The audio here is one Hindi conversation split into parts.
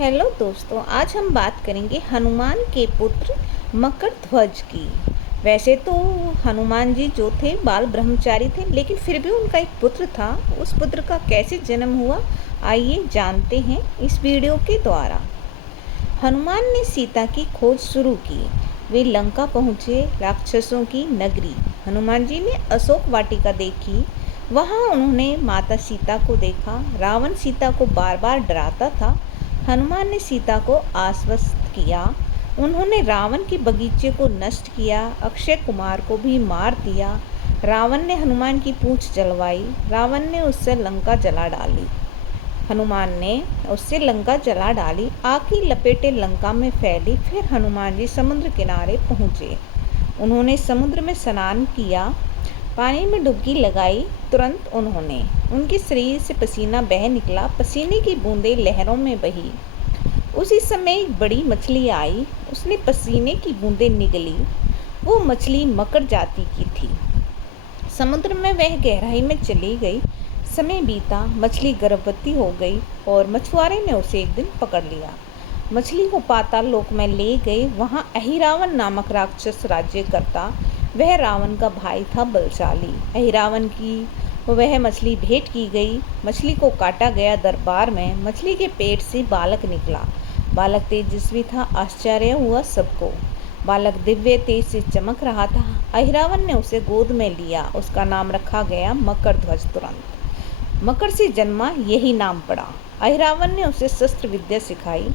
हेलो दोस्तों, आज हम बात करेंगे हनुमान के पुत्र मकरध्वज की। वैसे तो हनुमान जी जो थे बाल ब्रह्मचारी थे, लेकिन फिर भी उनका एक पुत्र था। उस पुत्र का कैसे जन्म हुआ, आइए जानते हैं इस वीडियो के द्वारा। हनुमान ने सीता की खोज शुरू की। वे लंका पहुँचे, राक्षसों की नगरी। हनुमान जी ने अशोक वाटिका देखी। वहाँ उन्होंने माता सीता को देखा। रावण सीता को बार बार डराता था। हनुमान ने सीता को आश्वस्त किया। उन्होंने रावण के बगीचे को नष्ट किया, अक्षय कुमार को भी मार दिया। रावण ने हनुमान की पूंछ जलवाई। रावण ने उससे लंका जला डाली। हनुमान ने उससे लंका जला डाली। आग की लपेटें लंका में फैली। फिर हनुमान जी समुद्र किनारे पहुँचे। उन्होंने समुद्र में स्नान किया, पानी में डुबकी लगाई। तुरंत उनके शरीर से पसीना बह निकला। पसीने की बूंदें लहरों में बही। उसी समय एक बड़ी मछली आई। उसने पसीने की बूंदें निगली। वो मछली मकर जाति की थी। समुद्र में वह गहराई में चली गई। समय बीता, मछली गर्भवती हो गई और मछुआरे ने उसे एक दिन पकड़ लिया। मछली को पाताल लोक में ले गए। वहाँ अहिरावण नामक राक्षस राज्य करता। वह रावण का भाई था, बलशाली। अहिरावण की वह मछली भेंट की गई। मछली को काटा गया दरबार में। मछली के पेट से बालक निकला। बालक तेजस्वी था, आश्चर्य हुआ सबको। बालक दिव्य तेज से चमक रहा था। अहिरावण ने उसे गोद में लिया। उसका नाम रखा गया मकरध्वज। तुरंत मकर से जन्मा, यही नाम पड़ा। अहिरावण ने उसे शस्त्र विद्या सिखाई,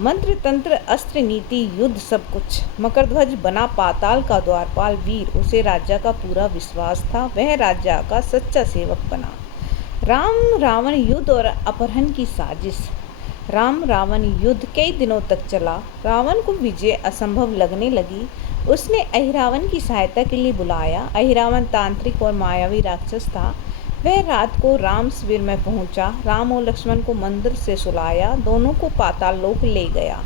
मंत्र तंत्र अस्त्र नीति युद्ध सब कुछ। मकरध्वज बना पाताल का द्वारपाल, वीर। उसे राजा का पूरा विश्वास था। वह राजा का सच्चा सेवक बना। राम रावण युद्ध और अपहरण की साजिश। राम रावण युद्ध कई दिनों तक चला। रावण को विजय असंभव लगने लगी। उसने अहिरावण की सहायता के लिए बुलाया। अहिरावण तांत्रिक और मायावी राक्षस था। वह रात को राम शिविर में पहुंचा। राम और लक्ष्मण को मंदिर से सुलाया। दोनों को पाताल लोक ले गया।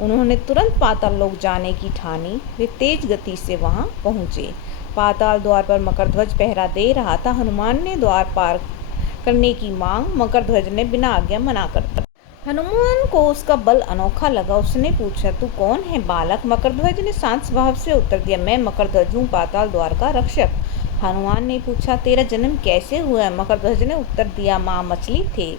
उन्होंने तुरंत पाताल लोक जाने की ठानी। वे तेज गति से वहां पहुंचे। पाताल द्वार पर मकरध्वज पहरा दे रहा था। हनुमान ने द्वार पार करने की मांग। मकरध्वज ने बिना आज्ञा मना कर दिया। हनुमान को उसका बल अनोखा लगा। उसने पूछा, तू कौन है बालक? मकरध्वज ने शांत स्वभाव से उत्तर दिया, मैं मकरध्वज हूँ, पाताल द्वार का रक्षक। हनुमान ने पूछा, तेरा जन्म कैसे हुआ? मकरध्वज ने उत्तर दिया, माँ मछली थे,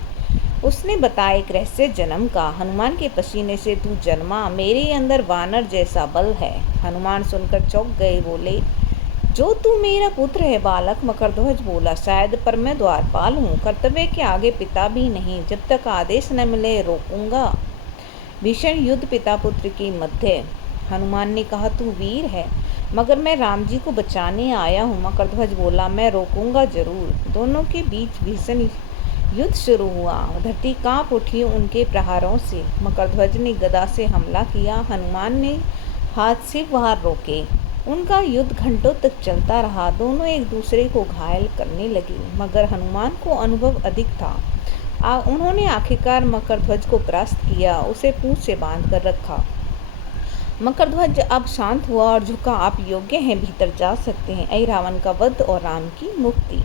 उसने बताया एक रहस्य जन्म का। हनुमान के पसीने से तू जन्मा। मेरे अंदर वानर जैसा बल है। हनुमान सुनकर चौंक गए, बोले, जो तू मेरा पुत्र है बालक? मकरध्वज बोला, शायद, पर मैं द्वारपाल हूँ। कर्तव्य के आगे पिता भी नहीं। जब तक आदेश न मिले रोकूंगा। भीषण युद्ध पिता पुत्र के मध्य। हनुमान ने कहा, तू वीर है, मगर मैं राम जी को बचाने आया हूँ। मकरध्वज बोला, मैं रोकूंगा जरूर। दोनों के बीच भीषण युद्ध शुरू हुआ। धरती कांप उठी उनके प्रहारों से। मकरध्वज ने गदा से हमला किया। हनुमान ने हाथ से वार रोके। उनका युद्ध घंटों तक चलता रहा। दोनों एक दूसरे को घायल करने लगे, मगर हनुमान को अनुभव अधिक था। उन्होंने आखिरकार मकरध्वज को परास्त किया। उसे पूंछ से बांध कर रखा। मकरध्वज अब शांत हुआ और झुका। आप योग्य हैं, भीतर जा सकते हैं। अहिरावण का वध और राम की मुक्ति।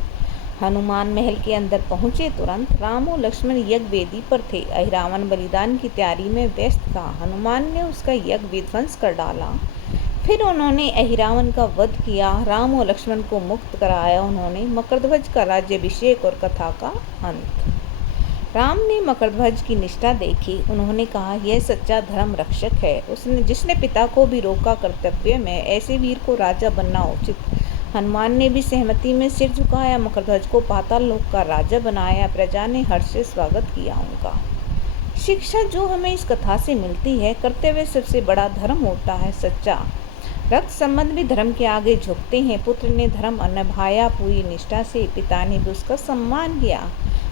हनुमान महल के अंदर पहुंचे। तुरंत राम और लक्ष्मण यज्ञ वेदी पर थे। अहिरावण बलिदान की तैयारी में व्यस्त था। हनुमान ने उसका यज्ञ विध्वंस कर डाला। फिर उन्होंने अहिरावण का वध किया। राम और लक्ष्मण को मुक्त कराया। उन्होंने मकरध्वज का राज्याभिषेक और कथा का अंत। राम ने मकरध्वज की निष्ठा देखी। उन्होंने कहा, यह सच्चा धर्म रक्षक है। उसने जिसने पिता को भी रोका कर्तव्य में। ऐसे वीर को राजा बनना उचित। हनुमान ने भी सहमति में सिर झुकाया। मकरध्वज को पाताल लोक का राजा बनाया। प्रजा ने हर्ष से स्वागत किया उनका। शिक्षा जो हमें इस कथा से मिलती है, कर्तव्य सबसे बड़ा धर्म होता है। सच्चा रक्त संबंध भी धर्म के आगे झुकते हैं। पुत्र ने धर्म निभाया पूरी निष्ठा से। पिता ने भी उसका सम्मान किया।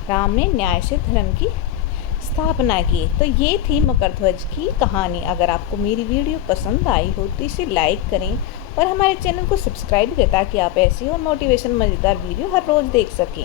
राम ने न्याय से धर्म की स्थापना की। तो ये थी मकरध्वज की कहानी। अगर आपको मेरी वीडियो पसंद आई हो तो इसे लाइक करें और हमारे चैनल को सब्सक्राइब करें, ताकि आप ऐसी और मोटिवेशन मज़ेदार वीडियो हर रोज़ देख सकें।